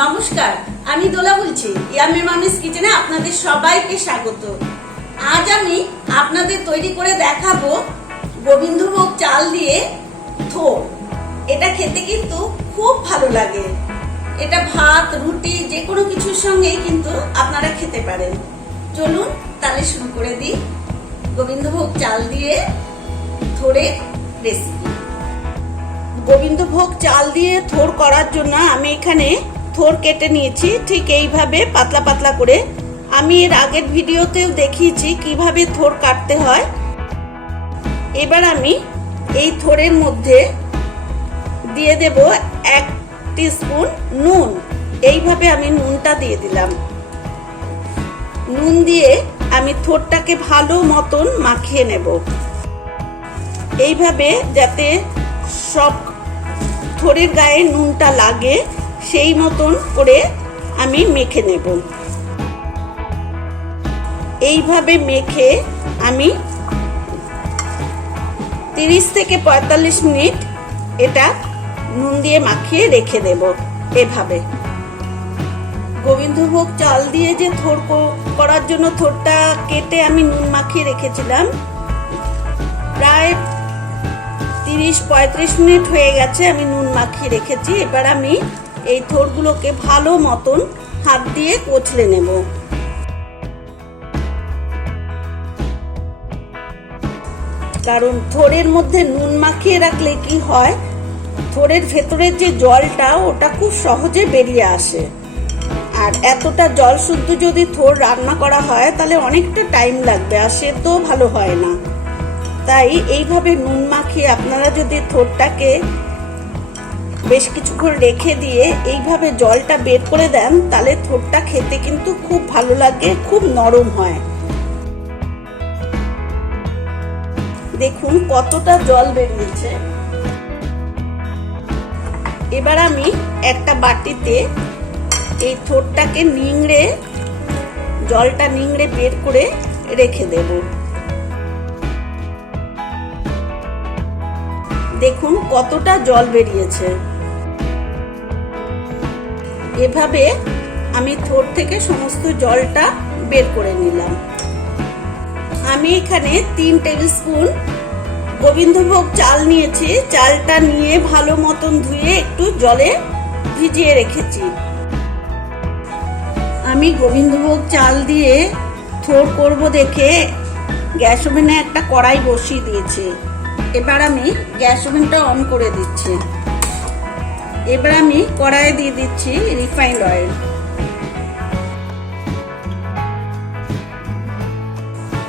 নমস্কার, আমি দোলা বলছি। ইয়াম্মি মাম্মিস কিচেনে আপনাদের সবাইকে স্বাগত। আজ আমি আপনাদের তৈরি করে দেখাবো গোবিন্দভোগ চাল দিয়ে থোর। এটা খেতে কিন্তু খুব ভালো লাগে। এটা ভাত, রুটি যে কোনো কিছুর সঙ্গেই কিন্তু আপনারা খেতে পারেন। চলুন তাহলে শুরু করে দিই গোবিন্দভোগ চাল দিয়ে থোরের রেসিপি। গোবিন্দভোগ চাল দিয়ে থোর করার জন্য আমি এখানে থোর কেটে নিয়েছি ঠিক এইভাবে পাতলা পাতলা করে। আমি এর আগের ভিডিওতেও দেখিয়েছি কিভাবে থোর কাটতে হয়। এবার আমি এই থোরের মধ্যে দিয়ে দেব 1 টিস্পুন নুন। এইভাবে আমি নুনটা দিয়ে দিলাম। নুন দিয়ে আমি থোরটাকে ভালো মতন মাখিয়ে নেব, এইভাবে যাতে সব থোরের গায়ে নুনটা লাগে সেই মতন করে আমি মেখে নেব। এইভাবে মেখে আমি 30 থেকে 45 মিনিট এটা নুন দিয়ে মাখিয়ে রেখে দেব। এভাবে গোবিন্দভোগ চাল দিয়ে যে থোর করার জন্য থোরটা কেটে আমি নুন মাখিয়ে রেখেছিলাম, প্রায় 30-35 মিনিট হয়ে গেছে আমি নুন মাখিয়ে রেখেছি। এবার আমি এই থোরগুলোকে ভালো মতন হাত দিয়ে কচলে নেব। কারণ থোরের মধ্যে নুন মাখিয়ে রাখলে কি হয়, থোরের ভেতরের যে জলটা ওটা খুব সহজে বেরিয়ে আসে। আর এতটা জল শুদ্ধ যদি থোর রান্না করা হয় তাহলে অনেকটা টাইম লাগবে, আর সেদ্ধও ভালো হয় না। তাই এইভাবে নুন মাখিয়ে আপনারা যদি থোরটাকে বেশ কিছুক্ষণ রেখে দিয়ে এইভাবে জলটা বের করে দেন তাহলে থোরটা খেতে কিন্তু খুব ভালো লাগে, খুব নরম হয়। দেখুন কতটা জল বেরিয়েছে। এবার আমি একটা বাটিতে এই থোরটাকে নিংড়ে, জলটা নিংড়ে বের করে রেখে দেব। দেখুন কতটা জল বেরিয়েছে। এভাবে আমি থোর থেকে সমস্ত জলটা বের করে নিলাম। আমি এখানে 3 টেবিল স্পুন গোবিন্দভোগ চাল নিয়েছি। চালটা নিয়ে ভালো মতন ধুয়ে একটু জলে ভিজিয়ে রেখেছি। আমি গোবিন্দভোগ চাল দিয়ে থোর করব দেখে গ্যাস ওভেনে একটা কড়াই বসিয়ে দিয়েছি। এবার আমি গ্যাস ওভেনটা অন করে দিচ্ছি। এবার আমি কড়াইয়ে দিয়ে দিচ্ছি রিফাইন্ড অয়েল।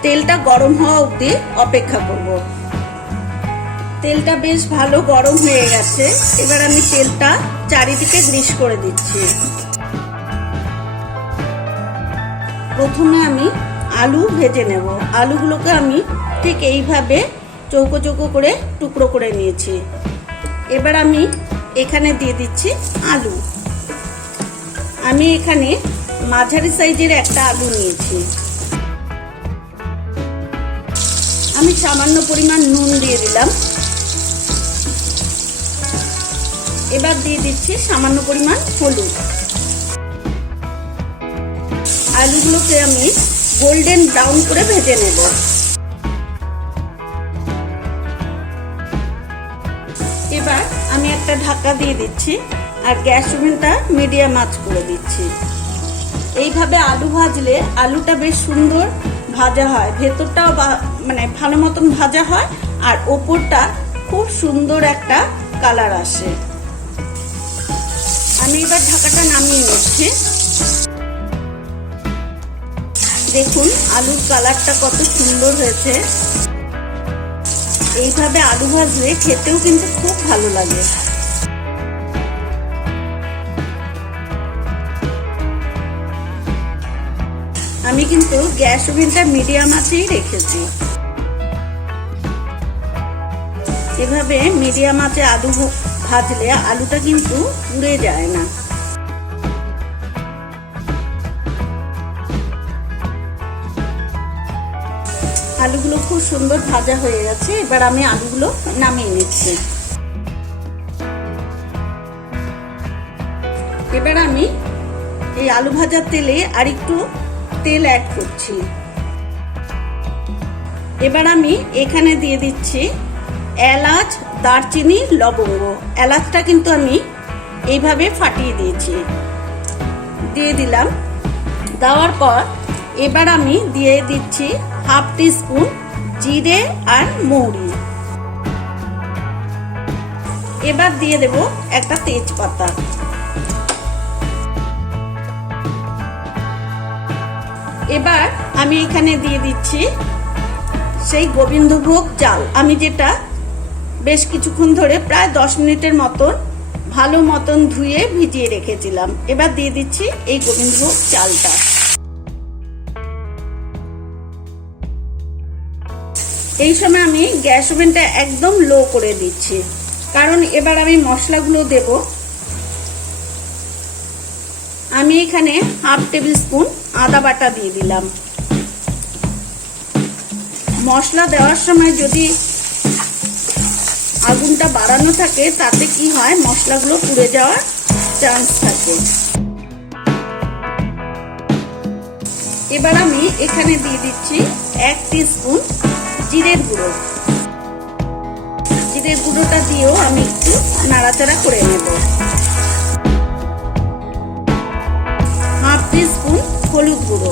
তেলটা গরম হওয়া অবধি অপেক্ষা করব। তেলটা বেশ ভালো গরম হয়ে গেছে। এবার আমি তেলটা চারিদিকে গ্রিস করে দিচ্ছি। প্রথমে আমি আলু ভেজে নেব। আলুগুলোকে আমি ঠিক এইভাবে চৌকো চৌকো করে টুকরো করে নিয়েছি। এবার আমি এখানে দিয়ে দিচ্ছি আলু। আমি এখানে মাঝারি সাইজের একটা আলু নিয়েছি। আমি সামান্য পরিমাণ নুন দিয়ে দিলাম। এবার দিয়ে দিচ্ছি সামান্য পরিমাণ হলুদ। আলুগুলোকে আমি গোল্ডেন ব্রাউন করে ভেজে নেব। এবার আমি একটা ঢাকা দিয়ে দিচ্ছি আর গ্যাস ওভেনটা মিডিয়াম আঁচ করে দিচ্ছি। এইভাবে আলু ভাজলে আলুটা বেশ সুন্দর ভাজা হয়, ভেতরটাও মানে ভালো মতন ভাজা হয়, আর ওপরটা খুব সুন্দর একটা কালার আসে। আমি এবার ঢাকাটা নামিয়ে নিচ্ছি। দেখুন আলুর কালারটা কত সুন্দর হয়েছে। এইভাবে আলু ভাজলে খেতেও কিন্তু খুব ভালো লাগে। আমি কিন্তু গ্যাস ওভেনটা মিডিয়াম আঁচেই রেখেছি। এভাবে মিডিয়াম আঁচে আলু ভাজলে আলুটা কিন্তু পুড়ে যায় না। আলুগুলো খুব সুন্দর ভাজা হয়ে গেছে। এবার আমি আলুগুলো নামিয়ে নিচ্ছি। এবার আমি এই আলু ভাজার তেলে আর একটু তেল অ্যাড করছি। এবার আমি এখানে দিয়ে দিচ্ছি এলাচ, দারচিনি, লবঙ্গ। এলাচটা কিন্তু আমি এইভাবে ফাটিয়ে দিয়েছি, দিয়ে দিলাম। দেওয়ার পর এবার আমি দিয়ে দিচ্ছি হাফ টিস্পুন জিরে আর মৌরি। এবার দিয়ে দেব একটা তেজপাতা। এবার আমি এখানে দিয়ে দিচ্ছি সেই গোবিন্দভোগ চাল, আমি যেটা বেশ কিছুক্ষণ ধরে প্রায় 10 মিনিটের মতন ভালো মতন ধুয়ে ভিজিয়ে রেখেছিলাম। এবার দিয়ে দিচ্ছি এই গোবিন্দভোগ চালটা। এই সময় আমি গ্যাস ওভেনটা একদম লো করে দিচ্ছি, কারণ এবার আমি মশলাগুলো দেব। আমি এখানে হাফ টেবিল স্পুন আদা বাটা দিয়ে দিলাম। মশলা দেওয়ার সময় যদি আগুনটা বাড়ানো থাকে তাতে কি হয়, মশলাগুলো পুড়ে যাওয়ার চান্স থাকে। এবার আমি এখানে দিয়ে দিচ্ছি 1 টিস্পুন জিরের গুঁড়ো। জিরের গুঁড়োটা দিয়েও আমি একটু নাড়াচাড়া করে নেব। হাফ টিস্পুন হলুদ গুঁড়ো।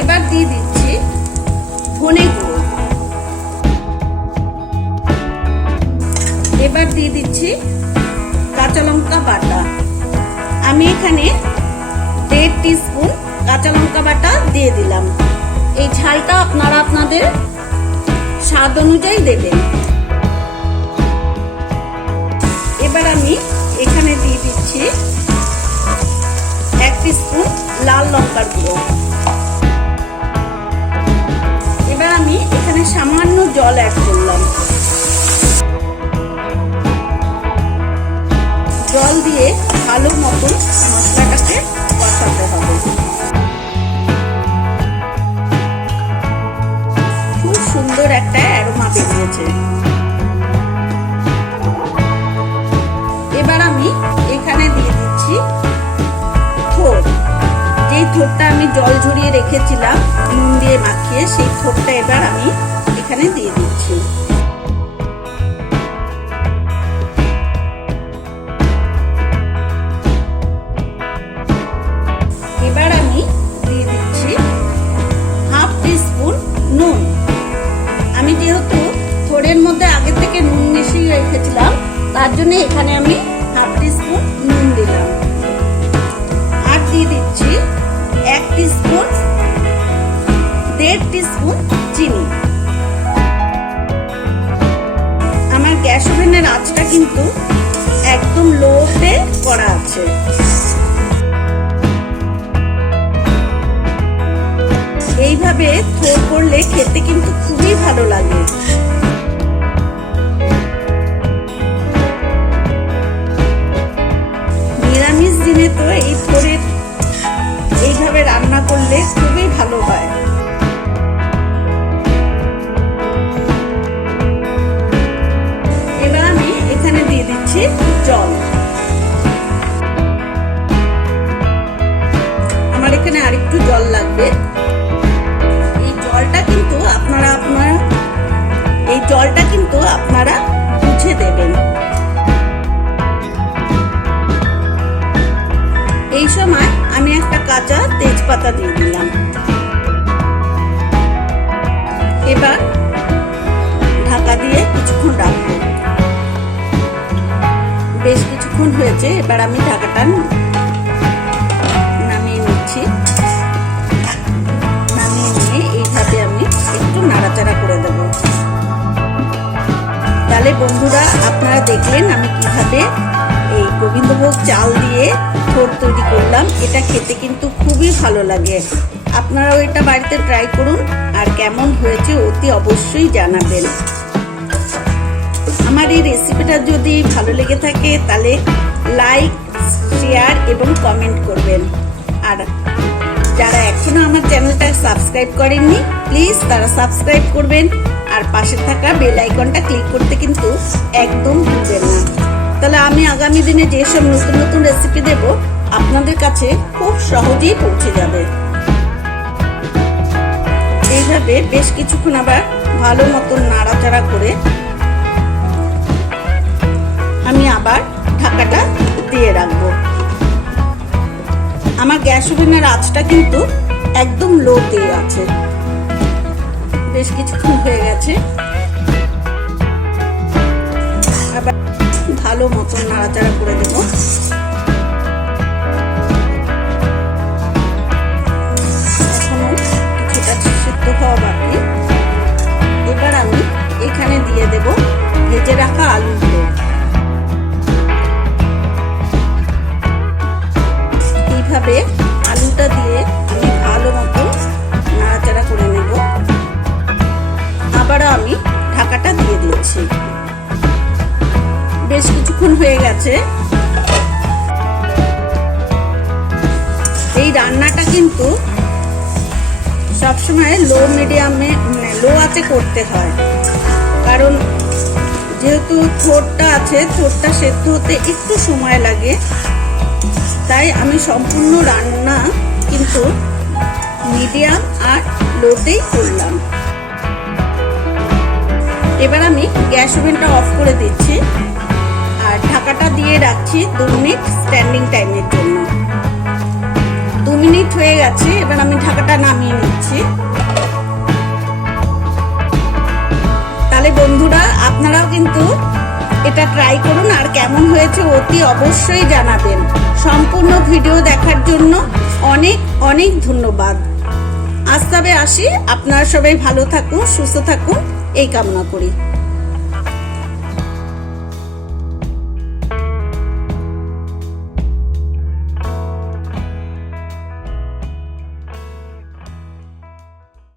এবার দিয়ে দিচ্ছি ধনে গুঁড়ো। এবার দিয়ে দিচ্ছি কাঁচা লঙ্কা বাটা। আমি এখানে 1.5 টিস্পুন কাঁচা লঙ্কা বাটা দিয়ে দিলাম। এই ঝালটা আপনারা আপনাদের স্বাদ অনুযায়ী দেবেন। এবার আমি এখানে দিয়ে দিচ্ছি 1 টিস্পুন লাল লঙ্কার গুঁড়ো। এবার আমি এখানে সামান্য জল অ্যাড করলাম। জল দিয়ে ভালো মতন মশলাটাকে কষাতে হবে। খুব সুন্দর একটা অ্যারোমা বেরিয়েছে। এবার আমি এখানে দিয়ে দিচ্ছি থোর। যেই থোরটা আমি জল ঝরিয়ে রেখেছিলাম নুন দিয়ে মাখিয়ে, সেই থোরটা এবার আমি এখানে দিয়ে দিচ্ছি। এবার আমি দিয়ে দিচ্ছি হাফ টিস্পুন নুন। আমি যেহেতু থোড়ের মধ্যে আগে থেকে নুন মিশিয়ে রেখেছিলাম, তার জন্য এখানে আমি হাফ টিস্পুন নুন দিলাম। আর দিয়ে দিচ্ছি 1 টিস্পুন 1.5 টিস্পুন চিনি। আমার গ্যাস ওভেনের আঁচটা কিন্তু একদম লোতে করা আছে। এইভাবে থোর করলে খেতে কিন্তু খুবই ভালো লাগে। নিরামিষ দিনে তো এই থোরের এইভাবে রান্না করলে খুবই ভালো হয়। এবার আমি এখানে দিয়ে দিচ্ছি জল। আমার এখানে আরেকটু জল লাগবে। এই জলটা কিন্তু আপনারা বুঝে দেবেন। এই সময় আমি একটা কাঁচা তেজপাতা দিয়ে দিলাম। এবার ঢাকা দিয়ে কিছুক্ষণ রাখবো। বেশ কিছুক্ষণ হয়েছে, এবার আমি ঢাকাটা নামিয়ে নিচ্ছি। নামিয়ে নিয়ে এইভাবে আমি একটু নাড়াচাড়া করে দেব। তাহলে বন্ধুরা, আপনারা দেখলেন আমি কিভাবে এই গোবিন্দভোগ চাল দিয়ে থোর তৈরি করলাম। এটা খেতে কিন্তু খুবই ভালো লাগে। আপনারাও এটা বাড়িতে ট্রাই করুন, আর কেমন হয়েছে অতি অবশ্যই জানাবেন। আমার এই রেসিপিটা যদি ভালো লেগে থাকে তাহলে লাইক, শেয়ার এবং কমেন্ট করবেন। আর যারা এখনো আমার চ্যানেলটা সাবস্ক্রাইব করেননি, প্লিজ তারা সাবস্ক্রাইব করবেন আর পাশে থাকা বেল আইকনটা ক্লিক করতে কিন্তু একদম ভুলবেন না। তাহলে আমি আগামী দিনে যেসব নতুন নতুন রেসিপি দেব আপনাদের কাছে খুব সহজেই পৌঁছে যাবে। এইভাবে বেশ কিছুক্ষণ আবার ভালো মতন নাড়াচাড়া করে আমি আবার ঢাকাটা দিয়ে রাখবো। আমার গ্যাস ওভেনের আঁচটা কিন্তু একদম লোতে আছে। বেশ কিছুক্ষণ হয়ে গেছে, আবার ভালো মতন নাড়াচাড়া করে দেব। এখনো কিছুটা সিদ্ধ হওয়া বাকি। এবার আমি এখানে দিয়ে দেব ভেজে রাখা আলুগুলো। এইভাবে আলুটা দিয়ে আমি ভালো মতো নাড়াচাড়া করে নেব। আবারও আমি ঢাকাটা দিয়ে দিচ্ছি। বেশ কিছুক্ষণ হয়ে গেছে। এই রান্নাটা কিন্তু সবসময় লো মিডিয়ামে লো আঁচে করতে হয়, কারণ যেহেতু থোরটা আছে, থোরটা সেদ্ধ হতে একটু সময় লাগে। তাই আমি সম্পূর্ণ রান্না কিন্তু মিডিয়াম আর লোতেই করলাম। এবার আমি গ্যাস ওভেনটা অফ করে দিচ্ছি আর ঢাকাটা দিয়ে রাখছি 2 মিনিট স্ট্যান্ডিং টাইমের জন্য। 2 মিনিট হয়ে গেছে, এবার আমি ঢাকাটা নামিয়ে নিচ্ছি। তাহলে বন্ধুরা, আপনারাও কিন্তু এটা ট্রাই করুন আর কেমন হয়েছে অতি অবশ্যই জানাবেন। সম্পূর্ণ ভিডিও দেখার জন্য অনেক অনেক ধন্যবাদ। আজ তবে আসি, আপনারা সবাই ভালো থাকুন, সুস্থ থাকুন এই কামনা করি।